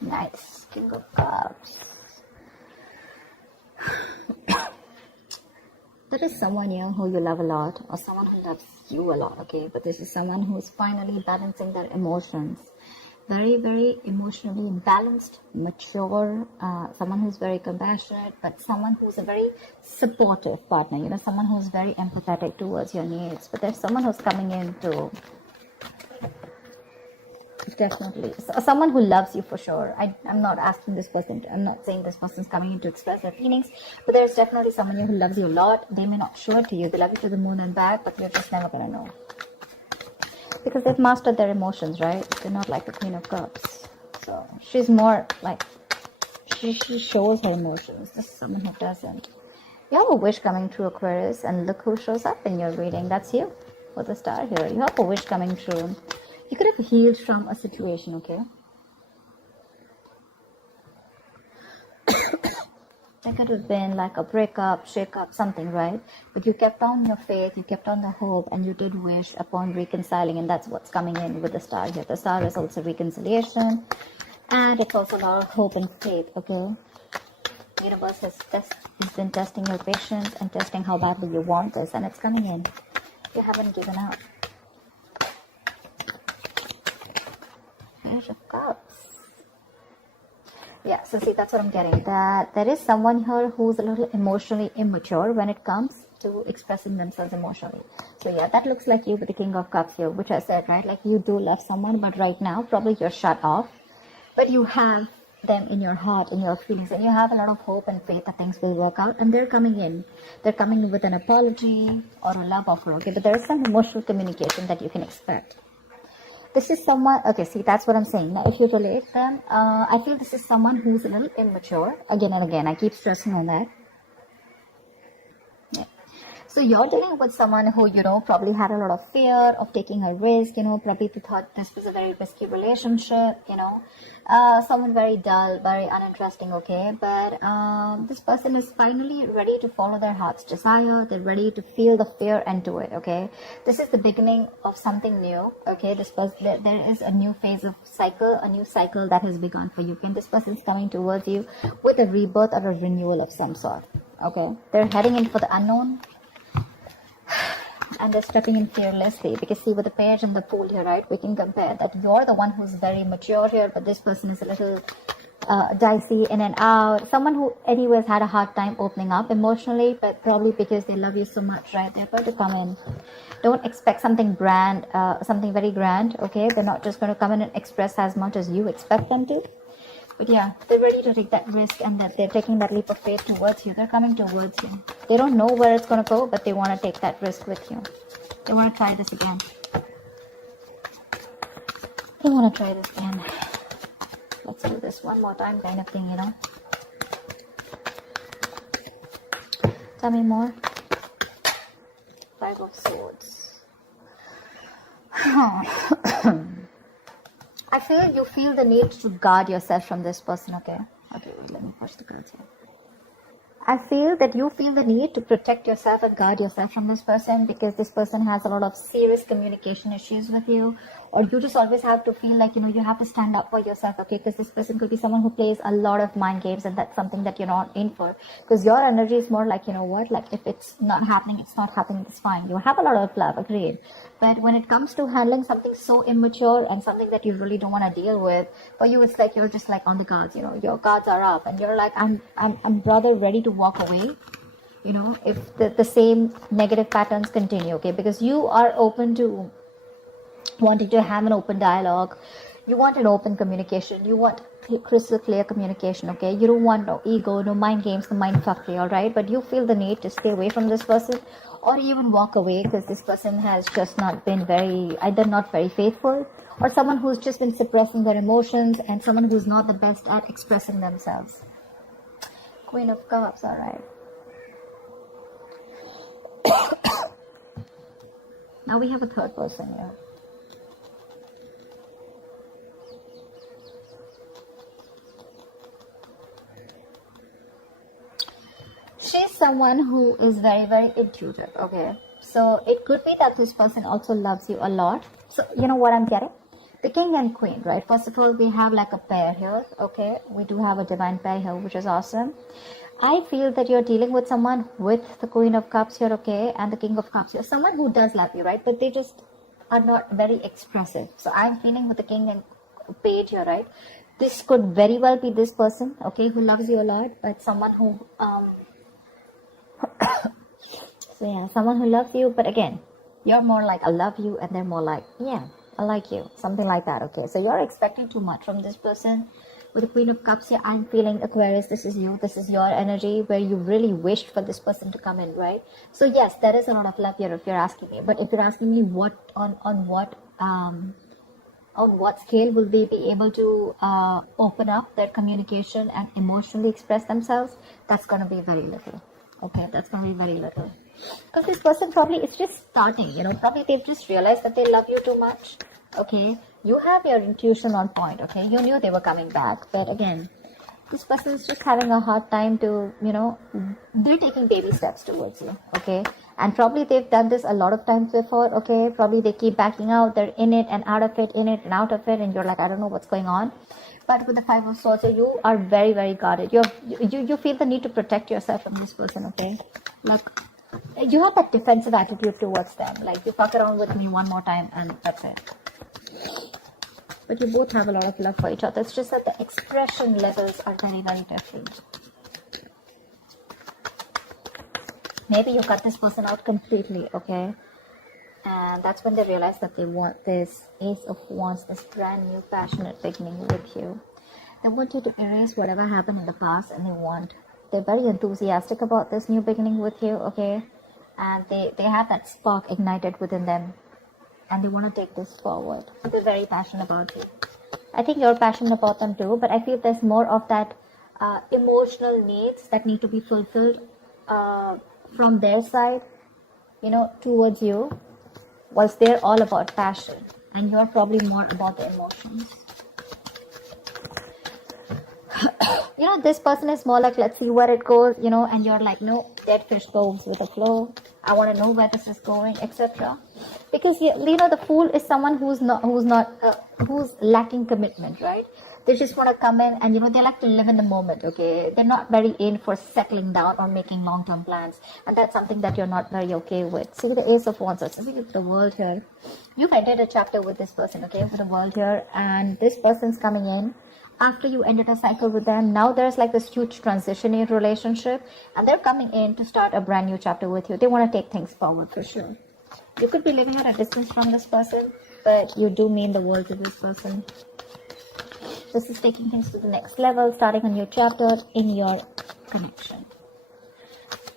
Nice. King of Cups. There is someone here who you love a lot, or someone who loves you a lot, okay? But this is someone who is finally balancing their emotions. Very, very emotionally balanced, mature, someone who's very compassionate, but someone who's a very supportive partner, you know, someone who's very empathetic towards your needs. But there's someone who's coming in to definitely, someone who loves you for sure. I'm not asking this person, I'm not saying this person's coming in to express their feelings, but there's definitely someone here who loves you a lot. They may not show it to you, they love you to the moon and back, but you're just never gonna know. Because they've mastered their emotions, right? They're not like the Queen of Cups. So she's more like, she shows her emotions. This is someone who doesn't. You have a wish coming true, Aquarius, and look who shows up in your reading. That's you, with the star here. You have a wish coming true. You could have healed from a situation, okay? That could have been like a breakup, shake-up, something, right? But you kept on your faith, you kept on the hope, and you did wish upon reconciling, and that's what's coming in with the star here. The star is also reconciliation, and it's also a lot of hope and faith, okay? The universe has been testing your patience and testing how badly you want this, and it's coming in. You haven't given up. Page of Cups. Yeah, so see, that's what I'm getting. That there is someone here who's a little emotionally immature when it comes to expressing themselves emotionally. So yeah, that looks like you with the King of Cups here, which I said, right? Like you do love someone, but right now probably you're shut off. But you have them in your heart, in your feelings, and you have a lot of hope and faith that things will work out, and they're coming in. They're coming in with an apology or a love offer, okay? But there is some emotional communication that you can expect. This is someone, okay, see, that's what I'm saying. Now, if you relate them, I feel this is someone who's a little immature. Again and again, I keep stressing on that. Yeah. So you're dealing with someone who, you know, probably had a lot of fear of taking a risk, you know, probably thought this was a very risky relationship, you know. Someone very dull, very uninteresting, okay? But this person is finally ready to follow their heart's desire. They're ready to feel the fear and do it, okay? This is the beginning of something new, okay? This person, there is a new phase of cycle, a new cycle that has begun for you. And this person is coming towards you with a rebirth or a renewal of some sort, okay? They're heading in for the unknown. And they're stepping in fearlessly, because see, with the page and the fool here, right, we can compare that you're the one who's very mature here, but this person is a little dicey, in and out. Someone who anyways had a hard time opening up emotionally, but probably because they love you so much, right? They're about to come in. Don't expect something grand, something very grand, okay? They're not just going to come in and express as much as you expect them to. But yeah, they're ready to take that risk, and that they're taking that leap of faith towards you. They're coming towards you. They don't know where it's going to go, but they want to take that risk with you. They want to try this again. They want to try this again. Let's do this one more time kind of thing, you know. Tell me more. Five of Swords. I feel you feel the need to guard yourself from this person, okay? Okay, wait, let me push the cards here. I feel that you feel the need to protect yourself and guard yourself from this person, because this person has a lot of serious communication issues with you, or you just always have to feel like, you know, you have to stand up for yourself, okay? Because this person could be someone who plays a lot of mind games, and that's something that you're not in for, because your energy is more like, you know what, like if it's not happening, it's not happening, it's fine. You have a lot of love, agreed. But when it comes to handling something so immature and something that you really don't want to deal with, for you it's like you're just like on the guards, you know, your guards are up, and you're like, I'm rather ready to walk away, you know, if the same negative patterns continue, okay? Because you are open to wanting to have an open dialogue. You want an open communication. You want crystal clear communication, okay? You don't want no ego, no mind games, no mind fuckery, all right? But you feel the need to stay away from this person, or even walk away, because this person has just not been either not very faithful, or someone who's just been suppressing their emotions, and someone who's not the best at expressing themselves. Queen of Cups, all right. Now we have a third person here. She's someone who is very, very intuitive, okay? So it could be that this person also loves you a lot. So you know what I'm getting? The king and queen, right? First of all, we have like a pair here, okay? We do have a divine pair here, which is awesome. I feel that you're dealing with someone with the Queen of Cups here, okay? And the King of Cups here. Someone who does love you, right? But they just are not very expressive. So I'm feeling with the King and Page here, right? This could very well be this person, okay, who loves you a lot, but someone who, so yeah, someone who loves you, but again, you're more like, I love you, and they're more like, yeah, I like you, something like that, okay? So you're expecting too much from this person. With the Queen of Cups here, I'm feeling, Aquarius, this is you, this is your energy, where you really wished for this person to come in, right? So yes, there is a lot of love here if you're asking me, but if you're asking me what, on what scale will they be able to open up their communication and emotionally express themselves, that's going to be very little, okay? That's going to be very little. Because this person probably is just starting, you know, probably they've just realized that they love you too much, okay? You have your intuition on point, okay? You knew they were coming back, but again, this person is just having a hard time to, you know, they're taking baby steps towards you, okay? And probably they've done this a lot of times before, okay? Probably they keep backing out, they're in it and out of it, in it and out of it, and you're like, I don't know what's going on. But with the Five of Swords, you are very, very guarded. You feel the need to protect yourself from this person, okay? Like, you have that defensive attitude towards them. Like, you fuck around with me one more time and that's it. But you both have a lot of love for each other. It's just that the expression levels are very, very different. Maybe you cut this person out completely, okay? And that's when they realize that they want this Ace of Wands, this brand new passionate beginning with you. They want you to erase whatever happened in the past, and they're very enthusiastic about this new beginning with you, okay? And they have that spark ignited within them, and they want to take this forward. They're very passionate about you. I think you're passionate about them too, but I feel there's more of that emotional needs that need to be fulfilled from their side, you know, towards you, whilst they're all about passion, and you're probably more about the emotions. You know, this person is more like, let's see where it goes, you know, and you're like, no, dead fish goes with the flow. I want to know where this is going, etc. Because you know, the Fool is someone who's lacking commitment, right? They just want to come in and, you know, they like to live in the moment, okay? They're not very in for settling down or making long-term plans, and that's something that you're not very okay with. See the Ace of Wands, I think it's the World here. You've ended a chapter with this person, okay, with the World here, and this person's coming in after you ended a cycle with them. Now there's like this huge transition in your relationship, and they're coming in to start a brand new chapter with you. They want to take things forward for sure. You could be living at a distance from this person, but you do mean the world to this person. This is taking things to the next level, starting a new chapter in your connection.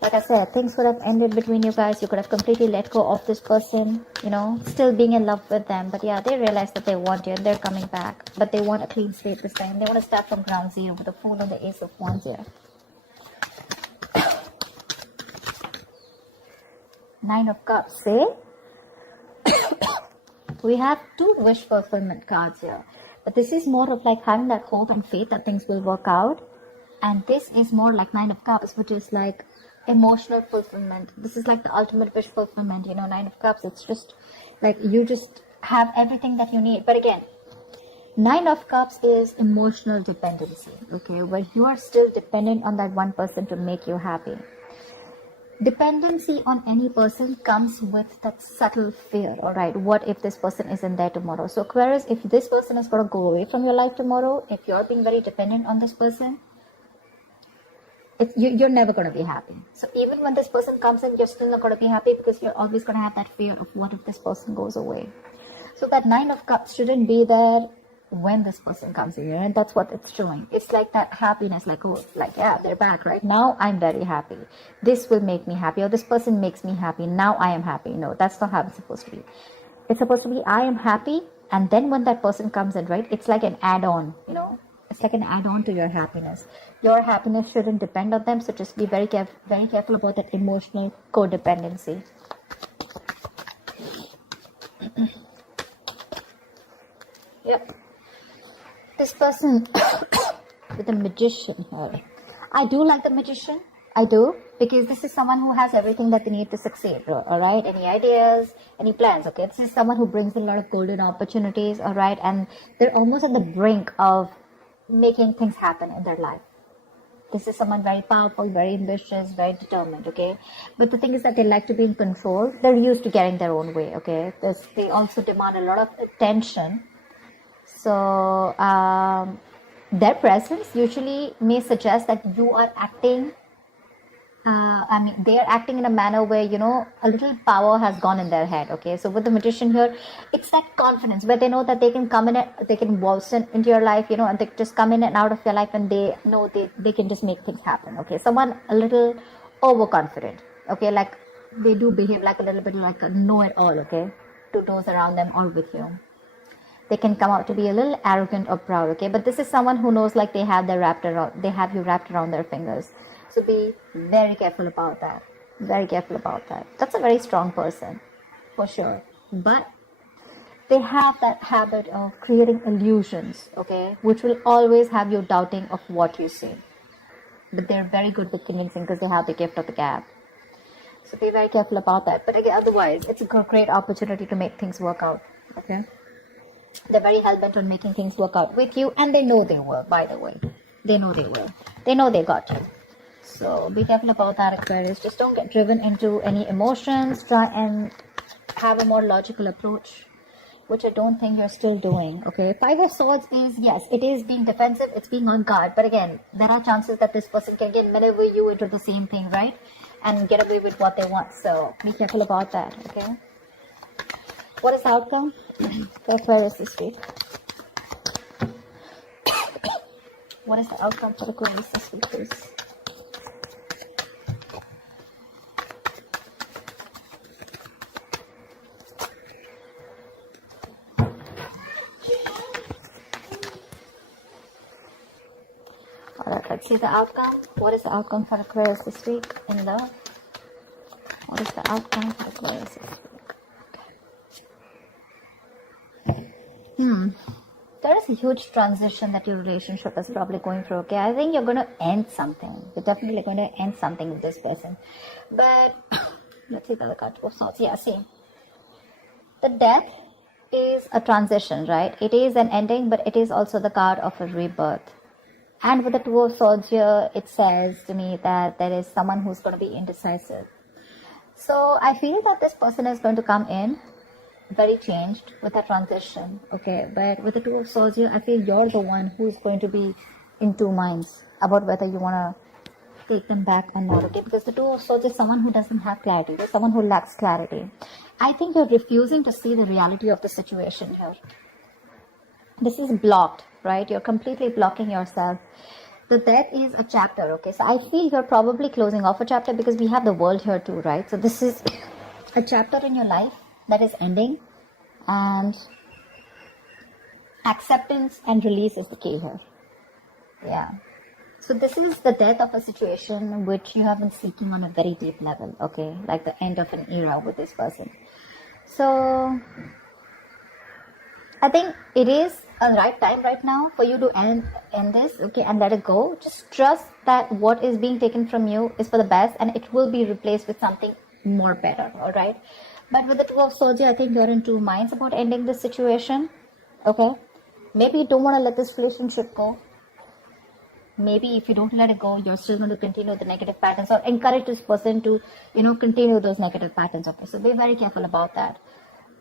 Like I said, things would have ended between you guys. You could have completely let go of this person, you know, still being in love with them. But yeah, they realize that they want you and they're coming back. But they want a clean slate this time. They want to start from ground zero with the Fool and the Ace of Wands here. Nine of Cups, eh? We have two wish fulfillment cards here. But this is more of like having that hope and faith that things will work out. And this is more like Nine of Cups, which is like emotional fulfillment. This is like the ultimate wish fulfillment, you know, Nine of Cups. It's just like you just have everything that you need. But again, Nine of Cups is emotional dependency, okay, where you are still dependent on that one person to make you happy. Dependency on any person comes with that subtle fear, all right? What if this person isn't there tomorrow? So Aquarius, if this person is going to go away from your life tomorrow, if you're being very dependent on this person, you're never going to be happy. So even when this person comes in, you're still not going to be happy because you're always going to have that fear of what if this person goes away. So that Nine of Cups shouldn't be there when this person comes in, and that's what it's showing. It's like that happiness, like, oh, like, yeah, they're back right now. I'm very happy. This will make me happy, or this person makes me happy. Now I am happy. No, that's not how it's supposed to be. It's supposed to be I am happy, and then when that person comes in, right, it's like an add-on, you know. It's like an add-on to your happiness. Your happiness shouldn't depend on them, so just be very careful about that emotional codependency. Yep. This person with the Magician here. I do like the Magician. I do. because this is someone who has everything that they need to succeed. All right, any ideas, any plans? Okay, this is someone who brings a lot of golden opportunities. All right, and they're almost at the brink of making things happen in their life. This is someone very powerful, very ambitious, very determined, okay? But the thing is that they like to be in control. They're used to getting their own way, okay? They also demand a lot of attention. So their presence usually may suggest that you are acting, they are acting in a manner where, a little power has gone in their head, okay? So with the magician here, it's that confidence where they know that they can come in, they can waltz into your life, and they just come in and out of your life, and they know they can just make things happen, okay? Someone a little overconfident, okay? Like they do behave like a little bit like a know-it-all, okay? To those around them or with you. They can come out to be a little arrogant or proud, okay? But this is someone who knows like they have you wrapped around their fingers. So be very careful about that. Very careful about that. That's a very strong person, for sure. But they have that habit of creating illusions, okay? Which will always have you doubting of what you say. But they're very good with convincing because they have the gift of the gab. So be very careful about that. But again, otherwise, it's a great opportunity to make things work out, okay? They're very hell-bent on making things work out with you, and they know they will, by the way. They know they will. They know they got you. So be careful about that, Aquarius. Just don't get driven into any emotions. Try and have a more logical approach, which I don't think you're still doing, okay? 5 of Swords is, yes, it is being defensive. It's being on guard. But again, there are chances that this person can get maneuver you into the same thing, right? And get away with what they want. So be careful about that, okay? What is the outcome for Aquarius this week? What is the outcome for Aquarius this week, please? Alright, let's see the outcome. What is the outcome for Aquarius this week in love? What is the outcome for Aquarius this week? There is a huge transition that your relationship is probably going through, okay? I think you're going to end something. You're definitely going to end something with this person. But, let's see the other card. Oh, Swords. Yeah, see. The Death is a transition, right? It is an ending, but it is also the card of a rebirth. And with the Two of Swords here, it says to me that there is someone who's going to be indecisive. So, I feel that this person is going to come in very changed with a transition, okay? But with the Two of Swords here, I feel you're the one who's going to be in two minds about whether you want to take them back or not, okay? Because the Two of Swords is someone who doesn't have clarity. There's someone who lacks clarity. I think you're refusing to see the reality of the situation here. This is blocked, right? You're completely blocking yourself. The Death is a chapter, okay? So I feel you're probably closing off a chapter because we have the World here too, right? So this is a chapter in your life that is ending, and acceptance and release is the key here. Yeah. So this is the death of a situation which you have been seeking on a very deep level, okay? Like the end of an era with this person. So I think it is a right time right now for you to end this, okay, and let it go. Just trust that what is being taken from you is for the best, and it will be replaced with something more better, all right? But with the Two of Swords, I think you're in two minds about ending this situation, okay? Maybe you don't want to let this relationship go. Maybe if you don't let it go, you're still going to continue the negative patterns or encourage this person to, continue those negative patterns, okay? So be very careful about that.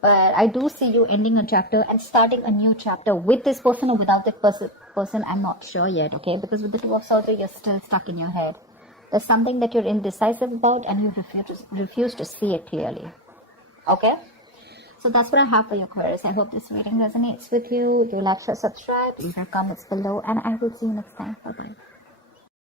But I do see you ending a chapter and starting a new chapter with this person or without this person. I'm not sure yet, okay? Because with the Two of Swords, you're still stuck in your head. There's something that you're indecisive about and you refuse to see it clearly. Okay, so that's what I have for you, Aquarius. I hope this reading resonates with you. Do like, share, subscribe, leave your comments below, and I will see you next time. Bye-bye.